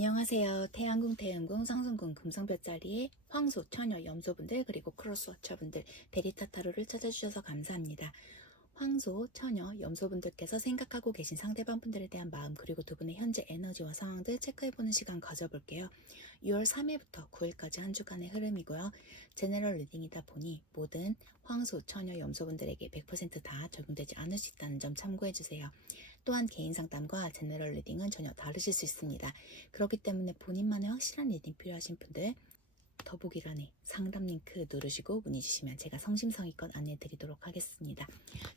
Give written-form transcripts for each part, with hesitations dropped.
안녕하세요. 태양궁, 태음궁, 상승궁, 금성별자리의 황소, 처녀, 염소분들 그리고 크로스워처분들 베리타타로를 찾아주셔서 감사합니다. 황소, 처녀, 염소분들께서 생각하고 계신 상대방 분들에 대한 마음 그리고 두 분의 현재 에너지와 상황들 체크해보는 시간 가져볼게요. 6월 3일부터 9일까지 한 주간의 흐름이고요. 제너럴 리딩이다 보니 모든 황소, 처녀, 염소분들에게 100%다 적용되지 않을 수 있다는 점 참고해주세요. 또한 개인 상담과 제너럴 리딩은 전혀 다르실 수 있습니다. 그렇기 때문에 본인만의 확실한 리딩 필요하신 분들 더보기란에 상담 링크 누르시고 문의 주시면 제가 성심성의껏 안내해 드리도록 하겠습니다.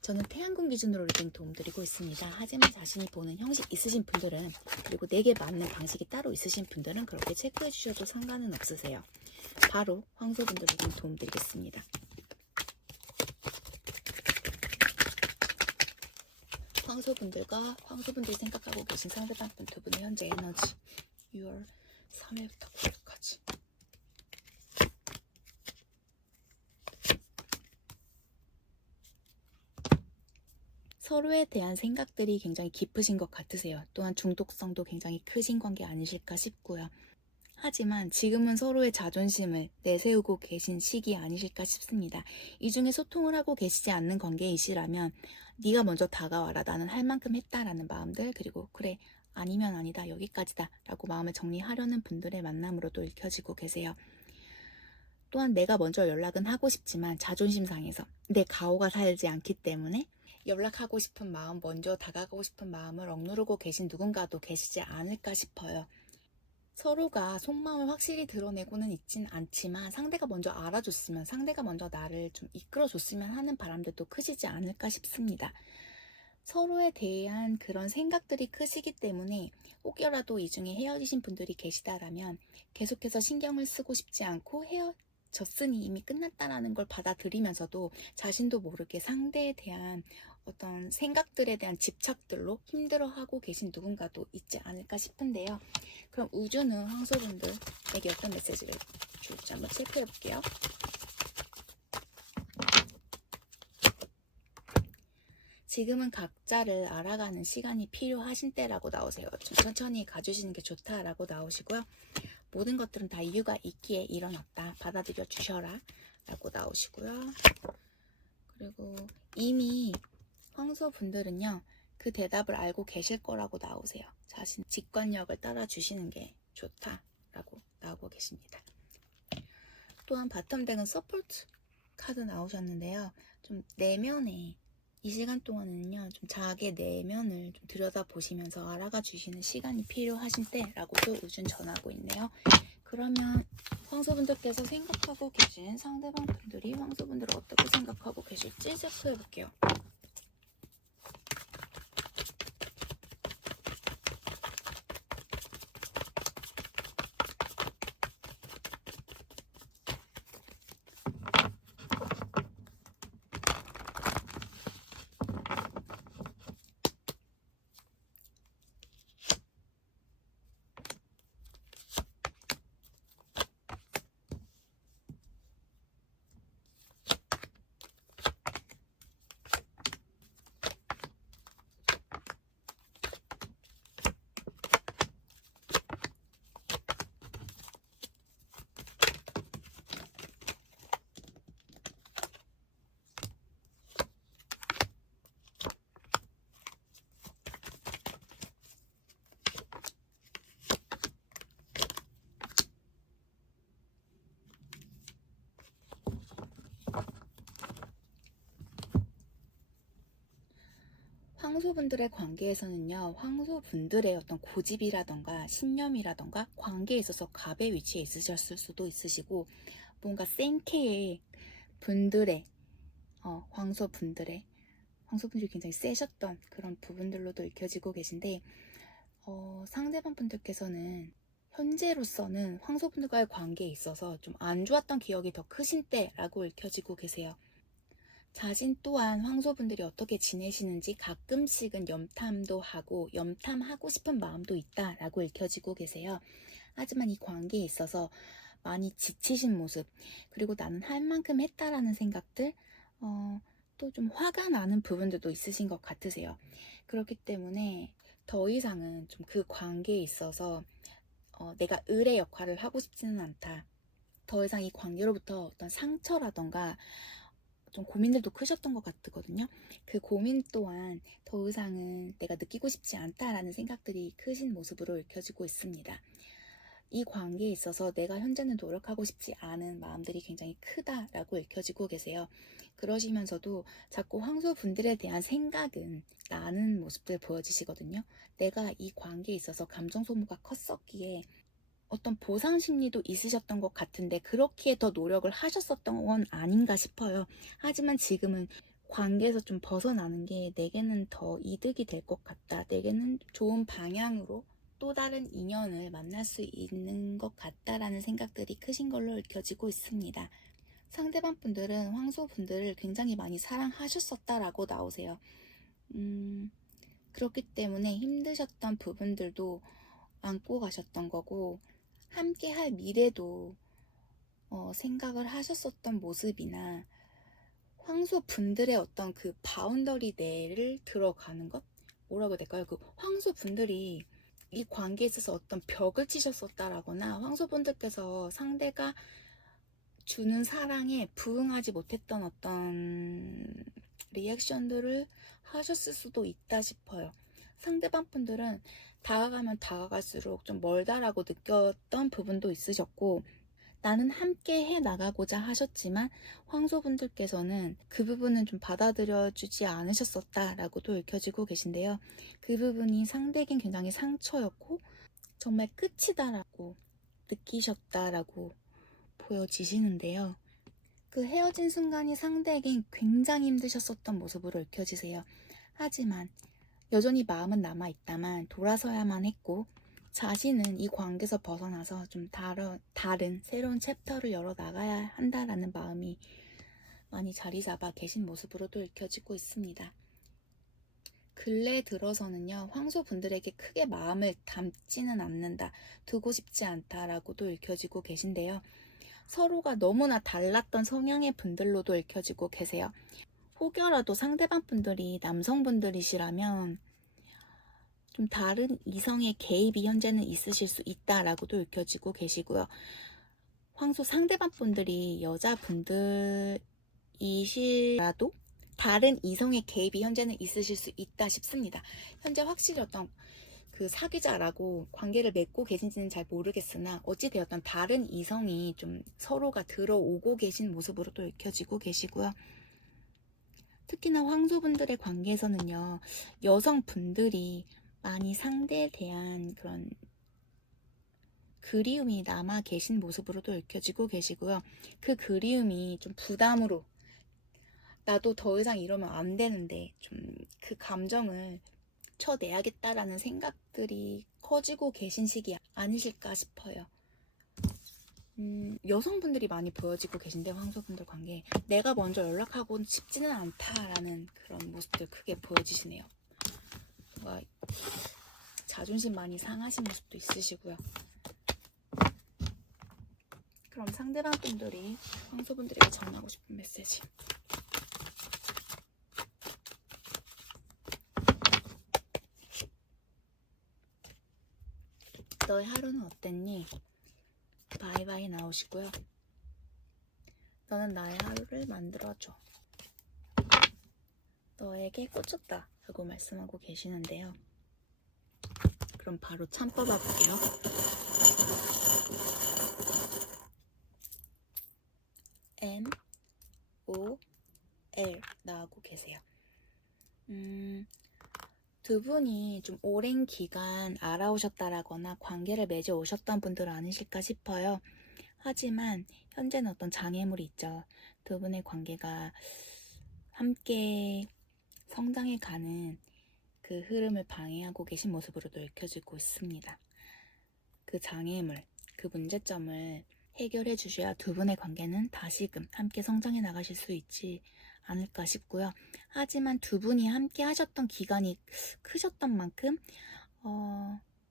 저는 태양궁 기준으로 리딩 도움드리고 있습니다. 하지만 자신이 보는 형식 있으신 분들은 그리고 내게 맞는 방식이 따로 있으신 분들은 그렇게 체크해 주셔도 상관은 없으세요. 바로 황소분들 리딩 도움드리겠습니다. 황소분들이 생각하고 계신 상대방 분 두 분의 현재 에너지 6월 3일부터 9일까지 서로에 대한 생각들이 굉장히 깊으신 것 같으세요. 또한 중독성도 굉장히 크신 관계 아니실까 싶고요. 하지만 지금은 서로의 자존심을 내세우고 계신 시기 아니실까 싶습니다. 이 중에 소통을 하고 계시지 않는 관계이시라면 네가 먼저 다가와라, 나는 할 만큼 했다라는 마음들, 그리고 그래 아니면 아니다, 여기까지다 라고 마음을 정리하려는 분들의 만남으로도 읽혀지고 계세요. 또한 내가 먼저 연락은 하고 싶지만 자존심 상해서 내 가오가 살지 않기 때문에 연락하고 싶은 마음, 먼저 다가가고 싶은 마음을 억누르고 계신 누군가도 계시지 않을까 싶어요. 서로가 속마음을 확실히 드러내고는 있진 않지만 상대가 먼저 알아줬으면, 상대가 먼저 나를 좀 이끌어줬으면 하는 바람들도 크시지 않을까 싶습니다. 서로에 대한 그런 생각들이 크시기 때문에 혹여라도 이 중에 헤어지신 분들이 계시다라면 계속해서 신경을 쓰고 싶지 않고 헤어졌으니 이미 끝났다라는 걸 받아들이면서도 자신도 모르게 상대에 대한 어떤 생각들에 대한 집착들로 힘들어하고 계신 누군가도 있지 않을까 싶은데요. 그럼 우주는 황소분들에게 어떤 메시지를 줄지 한번 체크해 볼게요. 지금은 각자를 알아가는 시간이 필요하신 때라고 나오세요. 천천히 가주시는 게 좋다라고 나오시고요. 모든 것들은 다 이유가 있기에 일어났다, 받아들여 주셔라 라고 나오시고요. 그리고 이미 황소분들은요, 그 대답을 알고 계실 거라고 나오세요. 자신 직관력을 따라 주시는 게 좋다라고 나오고 계십니다. 또한 바텀덱은 서포트 카드 나오셨는데요. 좀 내면에 이 시간 동안은요, 좀 자기의 내면을 좀 들여다보시면서 알아가 주시는 시간이 필요하신 때라고도 요즘 전하고 있네요. 그러면 황소분들께서 생각하고 계신 상대방 분들이 황소분들을 어떻게 생각하고 계실지 체크해 볼게요. 황소분들의 관계에서는요, 황소분들의 어떤 고집이라던가 신념이라던가 관계에 있어서 갑의 위치에 있으셨을 수도 있으시고, 뭔가 생케의 분들의 황소분들이 굉장히 세셨던 그런 부분들로도 읽혀지고 계신데, 상대방 분들께서는 현재로서는 황소분들과의 관계에 있어서 좀 안 좋았던 기억이 더 크신 때라고 읽혀지고 계세요. 자신 또한 황소분들이 어떻게 지내시는지 가끔씩은 염탐도 하고 염탐하고 싶은 마음도 있다라고 읽혀지고 계세요. 하지만 이 관계에 있어서 많이 지치신 모습, 그리고 나는 할 만큼 했다라는 생각들, 또 좀 화가 나는 부분들도 있으신 것 같으세요. 그렇기 때문에 더 이상은 좀 그 관계에 있어서 내가 을의 역할을 하고 싶지는 않다. 더 이상 이 관계로부터 어떤 상처라던가 좀 고민들도 크셨던 것 같거든요. 그 고민 또한 더 이상은 내가 느끼고 싶지 않다라는 생각들이 크신 모습으로 읽혀지고 있습니다. 이 관계에 있어서 내가 현재는 노력하고 싶지 않은 마음들이 굉장히 크다라고 읽혀지고 계세요. 그러시면서도 자꾸 황소분들에 대한 생각은 나는 모습들 보여지시거든요. 내가 이 관계에 있어서 감정 소모가 컸었기에 어떤 보상 심리도 있으셨던 것 같은데 그렇기에 더 노력을 하셨었던 건 아닌가 싶어요. 하지만 지금은 관계에서 좀 벗어나는 게 내게는 더 이득이 될 것 같다. 내게는 좋은 방향으로 또 다른 인연을 만날 수 있는 것 같다라는 생각들이 크신 걸로 읽혀지고 있습니다. 상대방 분들은 황소 분들을 굉장히 많이 사랑하셨었다라고 나오세요. 그렇기 때문에 힘드셨던 부분들도 안고 가셨던 거고, 함께 할 미래도 생각을 하셨었던 모습이나 황소 분들의 어떤 그 바운더리 내를 들어가는 것? 뭐라고 해야 될까요? 그 황소 분들이 이 관계에 있어서 어떤 벽을 치셨었다라거나 황소 분들께서 상대가 주는 사랑에 부응하지 못했던 어떤 리액션들을 하셨을 수도 있다 싶어요. 상대방 분들은 다가가면 다가갈수록 좀 멀다라고 느꼈던 부분도 있으셨고, 나는 함께 해 나가고자 하셨지만 황소분들께서는 그 부분은 좀 받아들여주지 않으셨었다라고도 읽혀지고 계신데요. 그 부분이 상대에겐 굉장히 상처였고 정말 끝이다라고 느끼셨다라고 보여지시는데요. 그 헤어진 순간이 상대에겐 굉장히 힘드셨었던 모습으로 읽혀지세요. 하지만 여전히 마음은 남아있다만 돌아서야만 했고, 자신은 이 관계에서 벗어나서 좀 다른 새로운 챕터를 열어나가야 한다라는 마음이 많이 자리 잡아 계신 모습으로도 읽혀지고 있습니다. 근래 들어서는요, 황소분들에게 크게 마음을 담지는 않는다, 두고 싶지 않다라고도 읽혀지고 계신데요. 서로가 너무나 달랐던 성향의 분들로도 읽혀지고 계세요. 혹여라도 상대방 분들이 남성분들이시라면 좀 다른 이성의 개입이 현재는 있으실 수 있다라고도 읽혀지고 계시고요. 황소 상대방 분들이 여자분들이시라도 다른 이성의 개입이 현재는 있으실 수 있다 싶습니다. 현재 확실히 어떤 그 사귀자라고 관계를 맺고 계신지는 잘 모르겠으나 어찌되었던 다른 이성이 좀 서로가 들어오고 계신 모습으로도 읽혀지고 계시고요. 특히나 황소분들의 관계에서는요, 여성분들이 많이 상대에 대한 그런 그리움이 남아 계신 모습으로도 읽혀지고 계시고요. 그 그리움이 좀 부담으로, 나도 더 이상 이러면 안 되는데 좀 그 감정을 쳐내야겠다라는 생각들이 커지고 계신 시기 아니실까 싶어요. 여성분들이 많이 보여지고 계신데 황소분들 관계에 내가 먼저 연락하고 싶지는 않다라는 그런 모습들 크게 보여지시네요. 뭔가 자존심 많이 상하신 모습도 있으시고요. 그럼 상대방 분들이 황소분들에게 전하고 싶은 메시지. 너의 하루는 어땠니? 바이바이 나오시고요. 너는 나의 하루를 만들어줘. 너에게 꽂혔다 라고 말씀하고 계시는데요. 그럼 바로 참 뽑아볼게요. M-O-L 나오고 계세요. 두 분이 좀 오랜 기간 알아오셨다라거나 관계를 맺어 오셨던 분들은 아니실까 싶어요. 하지만 현재는 어떤 장애물이 있죠. 두 분의 관계가 함께 성장해 가는 그 흐름을 방해하고 계신 모습으로도 읽혀지고 있습니다. 그 장애물, 그 문제점을 해결해 주셔야 두 분의 관계는 다시금 함께 성장해 나가실 수 있지 않을까 싶고요. 하지만 두 분이 함께 하셨던 기간이 크셨던 만큼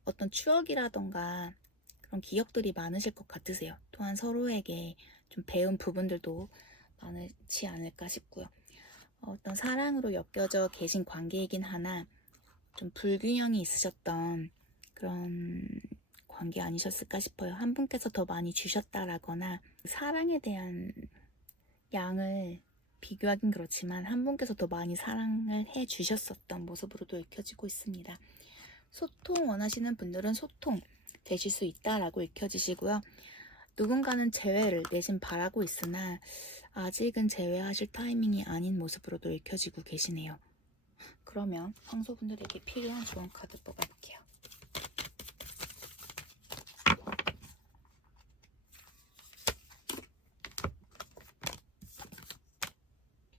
어떤 추억이라던가 그런 기억들이 많으실 것 같으세요. 또한 서로에게 좀 배운 부분들도 많지 않을까 싶고요. 어떤 사랑으로 엮여져 계신 관계이긴 하나 좀 불균형이 있으셨던 그런 관계 아니셨을까 싶어요. 한 분께서 더 많이 주셨다라거나 사랑에 대한 양을 비교하긴 그렇지만 한 분께서 더 많이 사랑을 해주셨었던 모습으로도 읽혀지고 있습니다. 소통 원하시는 분들은 소통 되실 수 있다라고 읽혀지시고요. 누군가는 재회를 내심 바라고 있으나 아직은 재회하실 타이밍이 아닌 모습으로도 읽혀지고 계시네요. 그러면 황소분들에게 필요한 조언 카드 뽑아볼게요.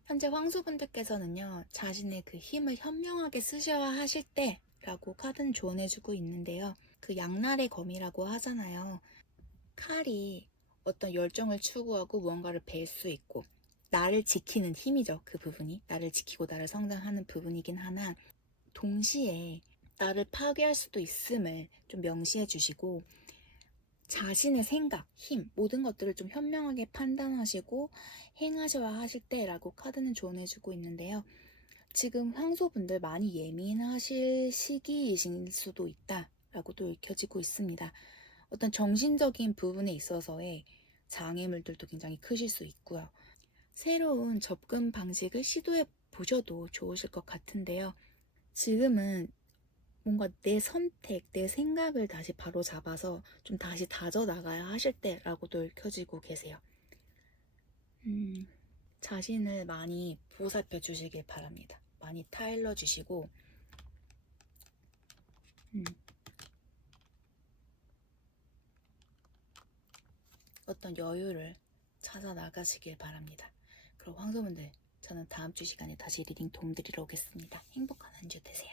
현재 황소분들께서는요, 자신의 그 힘을 현명하게 쓰셔야 하실 때라고 카드는 조언해주고 있는데요. 그 양날의 검이라고 하잖아요. 칼이 어떤 열정을 추구하고 무언가를 벨 수 있고 나를 지키는 힘이죠. 그 부분이 나를 지키고 나를 성장하는 부분이긴 하나 동시에 나를 파괴할 수도 있음을 좀 명시해 주시고 자신의 생각, 힘 모든 것들을 좀 현명하게 판단하시고 행하셔야 하실 때라고 카드는 조언해 주고 있는데요. 지금 황소분들 많이 예민하실 시기이실 수도 있다라고 또 읽혀지고 있습니다. 어떤 정신적인 부분에 있어서의 장애물들도 굉장히 크실 수 있고요. 새로운 접근 방식을 시도해 보셔도 좋으실 것 같은데요. 지금은 뭔가 내 선택, 내 생각을 다시 바로 잡아서 좀 다시 다져나가야 하실 때라고도 읽혀지고 계세요. 자신을 많이 보살펴 주시길 바랍니다. 많이 타일러 주시고 어떤 여유를 찾아 나가시길 바랍니다. 그럼 황소분들, 저는 다음 주 시간에 다시 리딩 도움 드리러 오겠습니다. 행복한 한 주 되세요.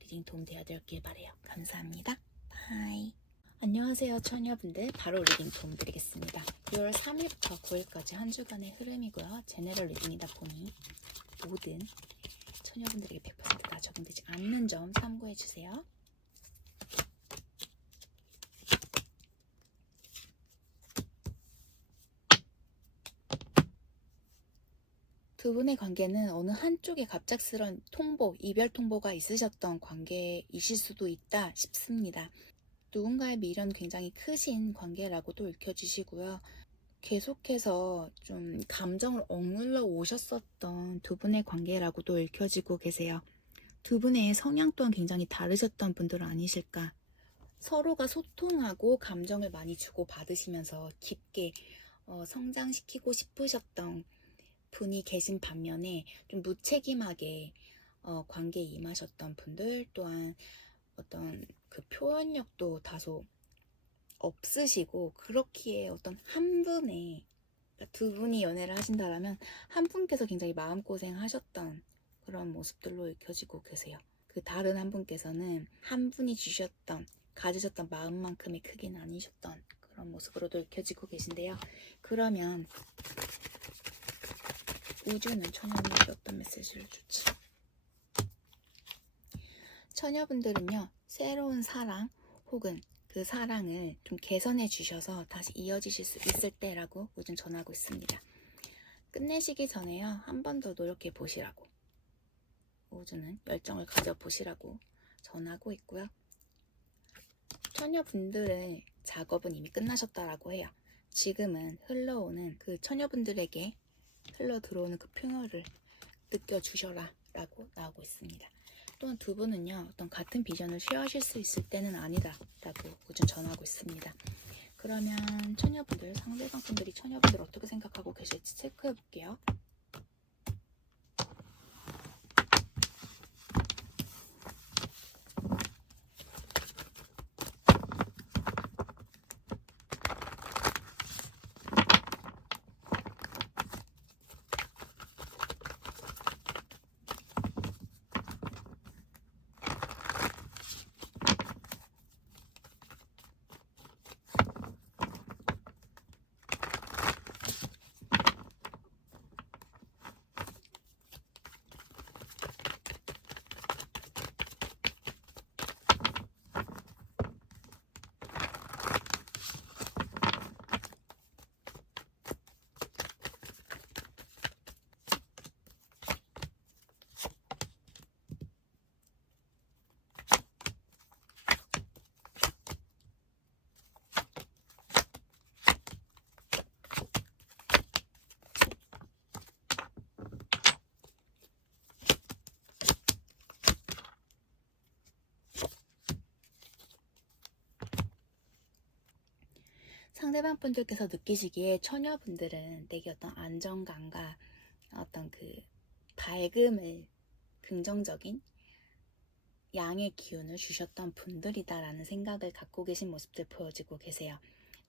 리딩 도움 되어드렸길 바래요. 감사합니다. 바이. 안녕하세요 처녀분들, 바로 리딩 도움 드리겠습니다. 6월 3일부터 9일까지 한 주간의 흐름이고요. 제네럴 리딩이다 보니 모든 처녀분들에게 100%다 적용되지 않는 점 참고해주세요. 두 분의 관계는 어느 한쪽에 갑작스런 통보, 이별 통보가 있으셨던 관계이실 수도 있다 싶습니다. 누군가의 미련 굉장히 크신 관계라고도 읽혀지시고요. 계속해서 좀 감정을 억눌러 오셨었던 두 분의 관계라고도 읽혀지고 계세요. 두 분의 성향 또한 굉장히 다르셨던 분들은 아니실까. 서로가 소통하고 감정을 많이 주고받으시면서 깊게 성장시키고 싶으셨던 분이 계신 반면에 좀 무책임하게 관계에 임하셨던 분들 또한 어떤 그 표현력도 다소 없으시고 그렇기에 어떤 한 분의 두 분이 연애를 하신다라면 한 분께서 굉장히 마음고생 하셨던 그런 모습들로 읽혀지고 계세요. 그 다른 한 분께서는 한 분이 가지셨던 마음만큼의 크기는 아니셨던 그런 모습으로도 읽혀지고 계신데요. 그러면 우주는 처녀분에게 어떤 메시지를 줄지? 처녀분들은요, 새로운 사랑 혹은 그 사랑을 좀 개선해 주셔서 다시 이어지실 수 있을 때라고 우주는 전하고 있습니다. 끝내시기 전에요, 한 번 더 노력해 보시라고 우주는 열정을 가져보시라고 전하고 있고요. 처녀분들의 작업은 이미 끝나셨다라고 해요. 지금은 흘러오는 그 처녀분들에게 흘러 들어오는 그 풍요를 느껴주셔라 라고 나오고 있습니다. 또한 두 분은요, 어떤 같은 비전을 쉐어하실 수 있을 때는 아니다 라고 우선 전하고 있습니다. 그러면 처녀분들, 상대방 분들이 처녀분들 어떻게 생각하고 계실지 체크해 볼게요. 상대방 분들께서 느끼시기에 처녀분들은 되게 어떤 안정감과 어떤 그 밝음을, 긍정적인 양의 기운을 주셨던 분들이다라는 생각을 갖고 계신 모습들 보여지고 계세요.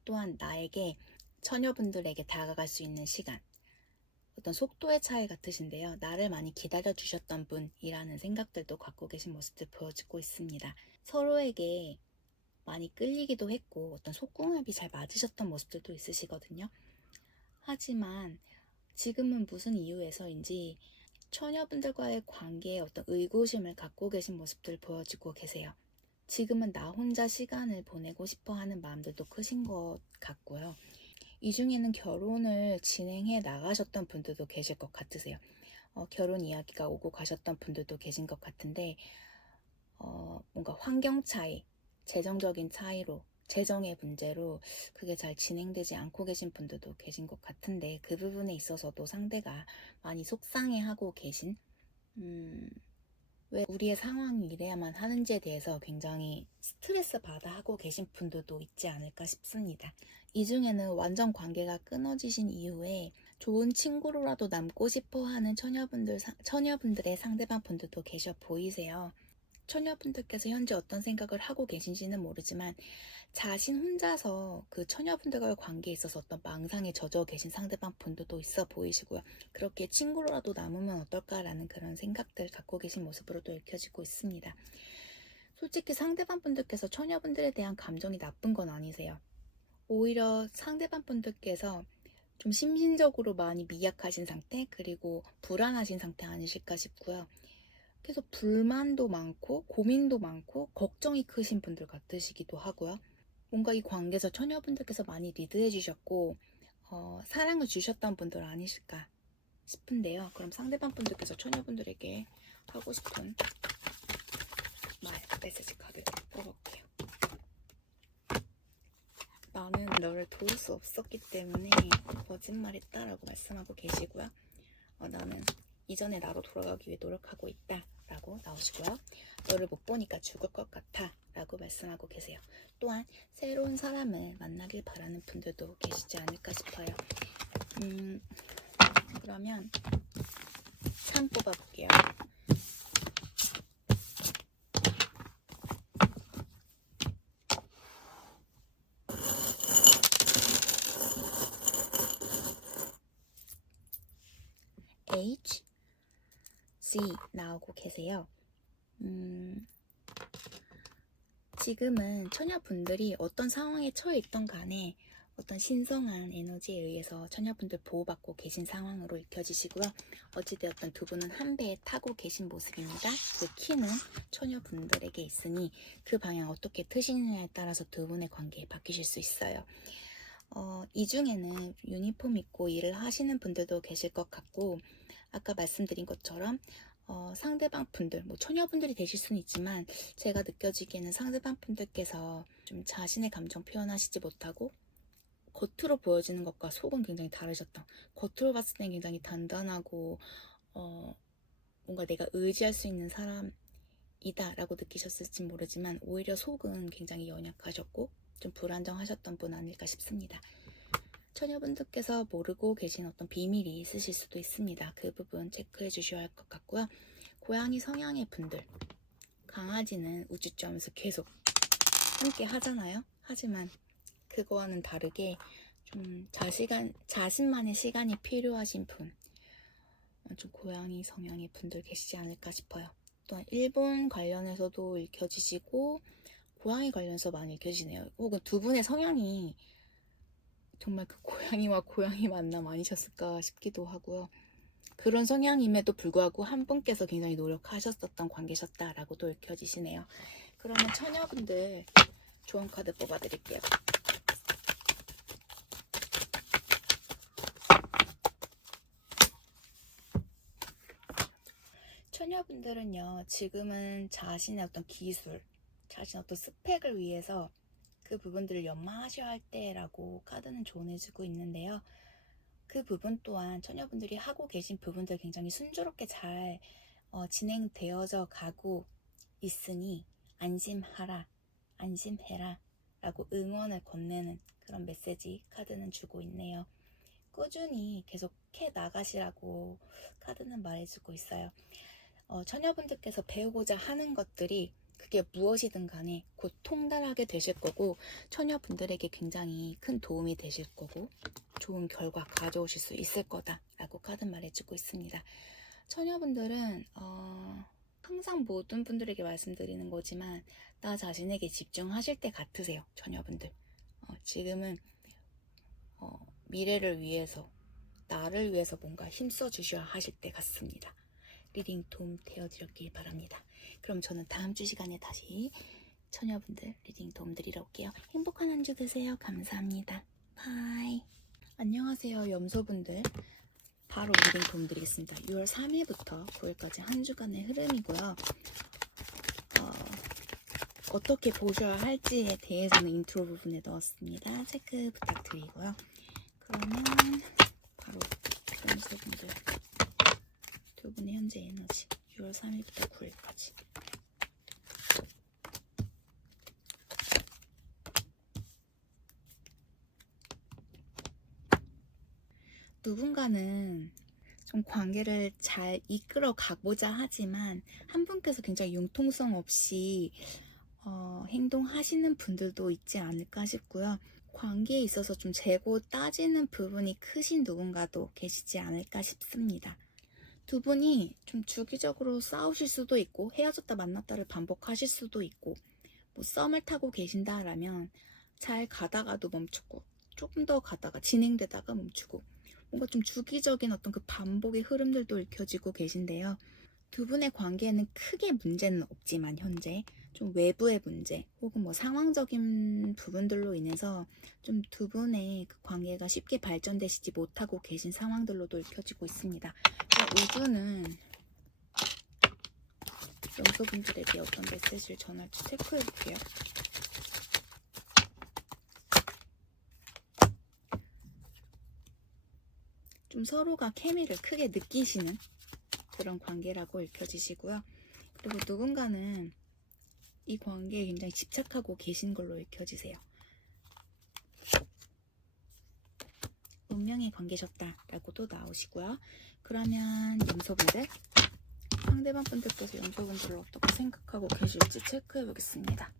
또한 나에게, 처녀분들에게 다가갈 수 있는 시간, 어떤 속도의 차이 같으신데요. 나를 많이 기다려 주셨던 분이라는 생각들도 갖고 계신 모습들 보여지고 있습니다. 서로에게 많이 끌리기도 했고 어떤 속궁합이 잘 맞으셨던 모습들도 있으시거든요. 하지만 지금은 무슨 이유에서인지 처녀분들과의 관계에 어떤 의구심을 갖고 계신 모습들 보여지고 계세요. 지금은 나 혼자 시간을 보내고 싶어 하는 마음들도 크신 것 같고요. 이 중에는 결혼을 진행해 나가셨던 분들도 계실 것 같으세요. 결혼 이야기가 오고 가셨던 분들도 계신 것 같은데 뭔가 환경 차이, 재정적인 차이로, 재정의 문제로 그게 잘 진행되지 않고 계신 분들도 계신 것 같은데 그 부분에 있어서도 상대가 많이 속상해하고 계신, 왜 우리의 상황이 이래야만 하는지에 대해서 굉장히 스트레스 받아 하고 계신 분들도 있지 않을까 싶습니다. 이 중에는 완전 관계가 끊어지신 이후에 좋은 친구로라도 남고 싶어 하는 처녀분들의 상대방 분들도 계셔 보이세요. 처녀분들께서 현재 어떤 생각을 하고 계신지는 모르지만 자신 혼자서 그 처녀분들과의 관계에 있어서 어떤 망상에 젖어 계신 상대방 분들도 있어 보이시고요. 그렇게 친구로라도 남으면 어떨까라는 그런 생각들 갖고 계신 모습으로도 읽혀지고 있습니다. 솔직히 상대방 분들께서 처녀분들에 대한 감정이 나쁜 건 아니세요. 오히려 상대방 분들께서 좀 심신적으로 많이 미약하신 상태, 그리고 불안하신 상태 아니실까 싶고요. 그래서 불만도 많고 고민도 많고 걱정이 크신 분들 같으시기도 하고요. 뭔가 이 관계에서 처녀분들께서 많이 리드해 주셨고 사랑을 주셨던 분들 아니실까 싶은데요. 그럼 상대방 분들께서 처녀분들에게 하고 싶은 메시지 카드 뽑아볼게요. 나는 너를 도울 수 없었기 때문에 거짓말했다라고 말씀하고 계시고요. 나는 이전의 나로 돌아가기 위해 노력하고 있다 라고 나오시고요. 너를 못 보니까 죽을 것 같아 라고 말씀하고 계세요. 또한 새로운 사람을 만나길 바라는 분들도 계시지 않을까 싶어요. 그러면 3 뽑아볼게요. H, C 나오고 계세요. 지금은 처녀분들이 어떤 상황에 처해 있던 간에 어떤 신성한 에너지에 의해서 처녀분들 보호받고 계신 상황으로 읽혀지시고요. 어찌되었던 두 분은 한 배에 타고 계신 모습입니다. 그 키는 처녀분들에게 있으니 그 방향 어떻게 트시느냐에 따라서 두 분의 관계에 바뀌실 수 있어요. 이 중에는 유니폼 입고 일을 하시는 분들도 계실 것 같고 아까 말씀드린 것처럼 상대방 분들, 처녀분들이 되실 수는 있지만 제가 느껴지기에는 상대방 분들께서 좀 자신의 감정 표현하시지 못하고 겉으로 보여지는 것과 속은 굉장히 다르셨던, 겉으로 봤을 땐 굉장히 단단하고 뭔가 내가 의지할 수 있는 사람이다 라고 느끼셨을지 모르지만 오히려 속은 굉장히 연약하셨고 좀 불안정하셨던 분 아닐까 싶습니다. 처녀분들께서 모르고 계신 어떤 비밀이 있으실 수도 있습니다. 그 부분 체크해 주셔야 할 것 같고요. 고양이 성향의 분들, 강아지는 우쭈쭈 하면서 계속 함께 하잖아요. 하지만 그거와는 다르게 좀 자신만의 시간이 필요하신 분, 좀 고양이 성향의 분들 계시지 않을까 싶어요. 또한 일본 관련해서도 읽혀지시고 고양이 관련해서 많이 읽혀지네요. 혹은 두 분의 성향이 정말 그 고양이와 고양이 만남 아니셨을까 싶기도 하고요. 그런 성향임에도 불구하고 한 분께서 굉장히 노력하셨었던 관계셨다라고도 읽혀지시네요. 그러면 처녀분들 조언 카드 뽑아드릴게요. 처녀분들은요, 지금은 자신의 어떤 기술, 자신의 어떤 스펙을 위해서 그 부분들을 연마하셔야 할 때라고 카드는 조언해주고 있는데요. 그 부분 또한 처녀분들이 하고 계신 부분들 굉장히 순조롭게 잘 진행되어져 가고 있으니 안심하라, 안심해라 라고 응원을 건네는 그런 메시지 카드는 주고 있네요. 꾸준히 계속 해 나가시라고 카드는 말해주고 있어요. 처녀분들께서 배우고자 하는 것들이 그게 무엇이든 간에 곧 통달하게 되실 거고, 처녀분들에게 굉장히 큰 도움이 되실 거고 좋은 결과 가져오실 수 있을 거다라고 카드 말해주고 있습니다. 처녀분들은 항상 모든 분들에게 말씀드리는 거지만 나 자신에게 집중하실 때 같으세요. 처녀분들 지금은 미래를 위해서, 나를 위해서 뭔가 힘써 주셔야 하실 때 같습니다. 리딩 도움 되어드렸길 바랍니다. 그럼 저는 다음 주 시간에 다시 처녀분들 리딩 도움 드리러 올게요. 행복한 한 주 되세요. 감사합니다. 바이. 안녕하세요, 염소분들. 바로 리딩 도움 드리겠습니다. 6월 3일부터 9일까지 한 주간의 흐름이고요. 어떻게 보셔야 할지에 대해서는 인트로 부분에 넣었습니다. 체크 부탁드리고요. 그러면 바로 염소분들 두 분의 현재 에너지 6월 3일부터 9일까지. 누군가는 좀 관계를 잘 이끌어 가고자 하지만 한 분께서 굉장히 융통성 없이 행동하시는 분들도 있지 않을까 싶고요. 관계에 있어서 좀 재고 따지는 부분이 크신 누군가도 계시지 않을까 싶습니다. 두 분이 좀 주기적으로 싸우실 수도 있고 헤어졌다 만났다를 반복하실 수도 있고, 뭐 썸을 타고 계신다라면 잘 가다가도 멈추고 조금 더 가다가 진행되다가 멈추고, 뭔가 좀 주기적인 어떤 그 반복의 흐름들도 읽혀지고 계신데요. 두 분의 관계에는 크게 문제는 없지만 현재 좀 외부의 문제 혹은 뭐 상황적인 부분들로 인해서 좀 두 분의 그 관계가 쉽게 발전되시지 못하고 계신 상황들로도 읽혀지고 있습니다. 우주는 염소분들에게 어떤 메시지를 전할지 체크해 볼게요. 좀 서로가 케미를 크게 느끼시는 그런 관계라고 읽혀지시고요. 그리고 누군가는 이 관계에 굉장히 집착하고 계신 걸로 읽혀지세요. 운명의 관계셨다라고도 나오시고요. 그러면 염소분들, 상대방 분들께서 염소분들을 어떻게 생각하고 계실지 체크해 보겠습니다.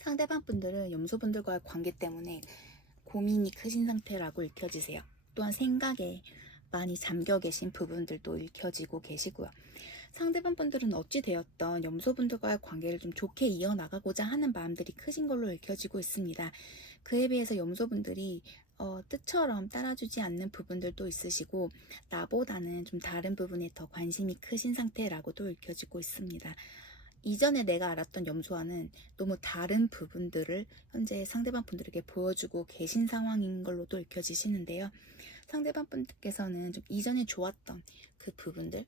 상대방 분들은 염소분들과의 관계 때문에 고민이 크신 상태라고 읽혀지세요. 또한 생각에 많이 잠겨 계신 부분들도 읽혀지고 계시고요. 상대방 분들은 어찌 되었던 염소분들과의 관계를 좀 좋게 이어나가고자 하는 마음들이 크신 걸로 읽혀지고 있습니다. 그에 비해서 염소분들이 뜻처럼 따라주지 않는 부분들도 있으시고, 나보다는 좀 다른 부분에 더 관심이 크신 상태라고도 읽혀지고 있습니다. 이전에 내가 알았던 염소와는 너무 다른 부분들을 현재 상대방 분들에게 보여주고 계신 상황인 걸로도 읽혀지시는데요. 상대방 분들께서는 좀 이전에 좋았던 그 부분들,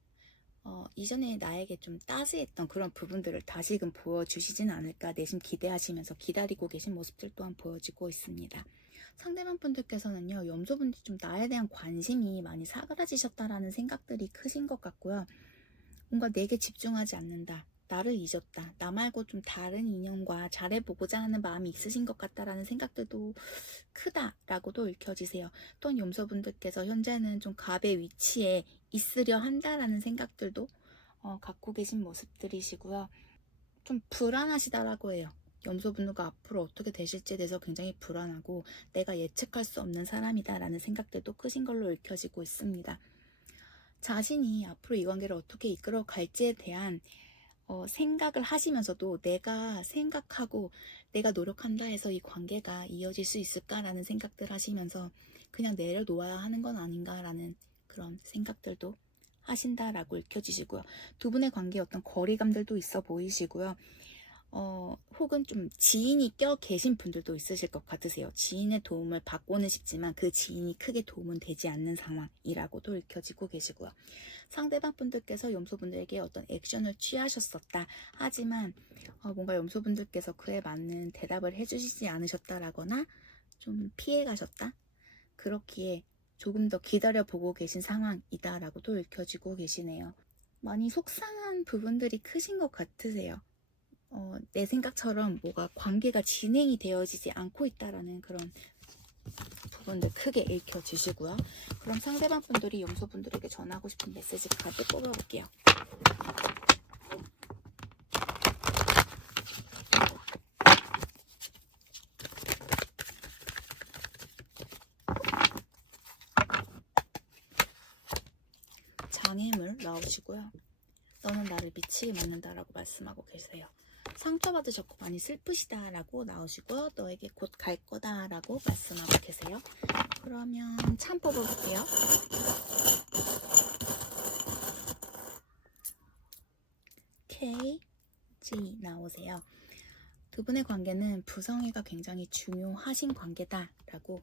이전에 나에게 좀 따스했던 그런 부분들을 다시금 보여주시진 않을까 내심 기대하시면서 기다리고 계신 모습들 또한 보여지고 있습니다. 상대방 분들께서는요, 염소분들이 좀 나에 대한 관심이 많이 사그라지셨다라는 생각들이 크신 것 같고요. 뭔가 내게 집중하지 않는다, 나를 잊었다, 나 말고 좀 다른 인연과 잘해보고자 하는 마음이 있으신 것 같다라는 생각들도 크다라고도 읽혀지세요. 또한 염소분들께서 현재는 좀 갑의 위치에 있으려 한다라는 생각들도 갖고 계신 모습들이시고요. 좀 불안하시다라고 해요. 염소분들과 앞으로 어떻게 되실지에 대해서 굉장히 불안하고 내가 예측할 수 없는 사람이다라는 생각들도 크신 걸로 읽혀지고 있습니다. 자신이 앞으로 이 관계를 어떻게 이끌어 갈지에 대한 생각을 하시면서도 내가 생각하고 내가 노력한다 해서 이 관계가 이어질 수 있을까라는 생각들 하시면서 그냥 내려놓아야 하는 건 아닌가라는 그런 생각들도 하신다라고 읽혀지시고요. 두 분의 관계에 어떤 거리감들도 있어 보이시고요. 혹은 좀 지인이 껴 계신 분들도 있으실 것 같으세요. 지인의 도움을 받고는 싶지만 그 지인이 크게 도움은 되지 않는 상황이라고도 읽혀지고 계시고요. 상대방 분들께서 염소분들에게 어떤 액션을 취하셨었다. 하지만 뭔가 염소분들께서 그에 맞는 대답을 해주시지 않으셨다라거나 좀 피해 가셨다. 그렇기에 조금 더 기다려보고 계신 상황이다라고도 읽혀지고 계시네요. 많이 속상한 부분들이 크신 것 같으세요. 내 생각처럼 뭐가 관계가 진행이 되어지지 않고 있다라는 그런 부분들 크게 읽혀주시고요. 그럼 상대방 분들이 염소분들에게 전하고 싶은 메시지 카드 뽑아볼게요. 장애물 나오시고요. 너는 나를 미치게 만든다라고 말씀하고 계세요. 상처받으셨고 많이 슬프시다라고 나오시고요. 너에게 곧 갈 거다라고 말씀하고 계세요. 그러면 참 뽑아볼게요. KG 나오세요. 두 분의 관계는 부성애가 굉장히 중요하신 관계다라고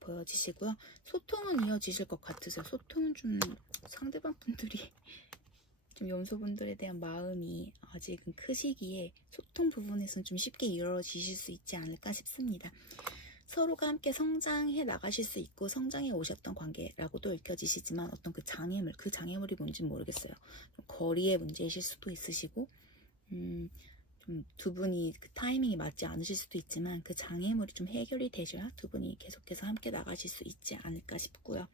보여지시고요. 소통은 이어지실 것 같으세요. 소통은 좀 상대방 분들이 좀 염소분들에 대한 마음이 아직은 크시기에 소통 부분에서는 좀 쉽게 이루어지실 수 있지 않을까 싶습니다. 서로가 함께 성장해 나가실 수 있고 성장해 오셨던 관계라고도 읽혀지시지만 어떤 그 장애물이 뭔지는 모르겠어요. 좀 거리의 문제이실 수도 있으시고 좀 두 분이 그 타이밍이 맞지 않으실 수도 있지만 그 장애물이 좀 해결이 되셔야 두 분이 계속해서 함께 나가실 수 있지 않을까 싶고요.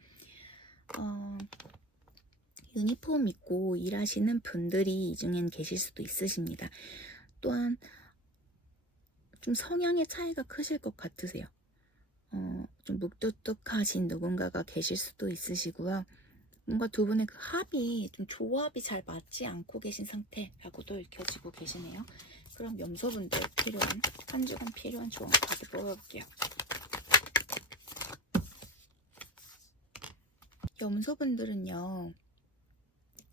유니폼 입고 일하시는 분들이 이 중엔 계실 수도 있으십니다. 또한 좀 성향의 차이가 크실 것 같으세요. 좀 묵뚝뚝하신 누군가가 계실 수도 있으시고요. 뭔가 두 분의 그 합이 좀 조합이 잘 맞지 않고 계신 상태라고도 읽혀지고 계시네요. 그럼 염소분들 필요한 한 주간 필요한 조언 카드 뽑아볼게요. 염소분들은요.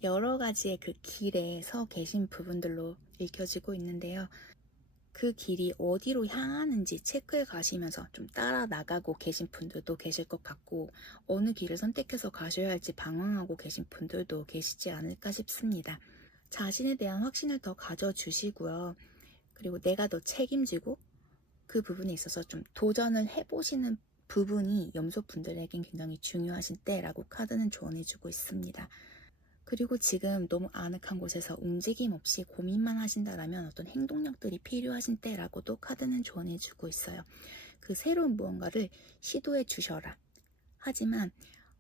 여러 가지의 그 길에 서 계신 부분들로 읽혀지고 있는데요. 그 길이 어디로 향하는지 체크해 가시면서 좀 따라 나가고 계신 분들도 계실 것 같고 어느 길을 선택해서 가셔야 할지 방황하고 계신 분들도 계시지 않을까 싶습니다. 자신에 대한 확신을 더 가져주시고요. 그리고 내가 더 책임지고 그 부분에 있어서 좀 도전을 해보시는 부분이 염소분들에겐 굉장히 중요하신 때라고 카드는 조언해주고 있습니다. 그리고 지금 너무 아늑한 곳에서 움직임 없이 고민만 하신다라면 어떤 행동력들이 필요하신 때라고도 카드는 조언해주고 있어요. 그 새로운 무언가를 시도해 주셔라. 하지만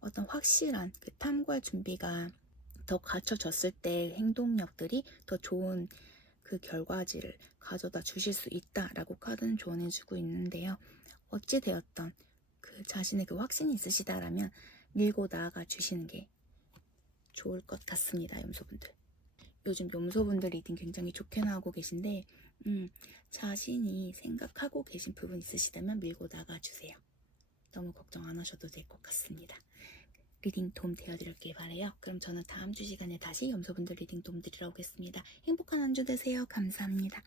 어떤 확실한 그 탐구할 준비가 더 갖춰졌을 때 행동력들이 더 좋은 그 결과지를 가져다 주실 수 있다라고 카드는 조언해주고 있는데요. 어찌되었던 그 자신의 그 확신이 있으시다라면 밀고 나아가 주시는 게 좋을 것 같습니다. 염소분들. 요즘 염소분들 리딩 굉장히 좋게 나오고 계신데 자신이 생각하고 계신 부분 있으시다면 밀고 나가주세요. 너무 걱정 안 하셔도 될 것 같습니다. 리딩 도움 되어드렸길 바래요. 그럼 저는 다음 주 시간에 다시 염소분들 리딩 도움 드리러 오겠습니다. 행복한 한 주 되세요. 감사합니다.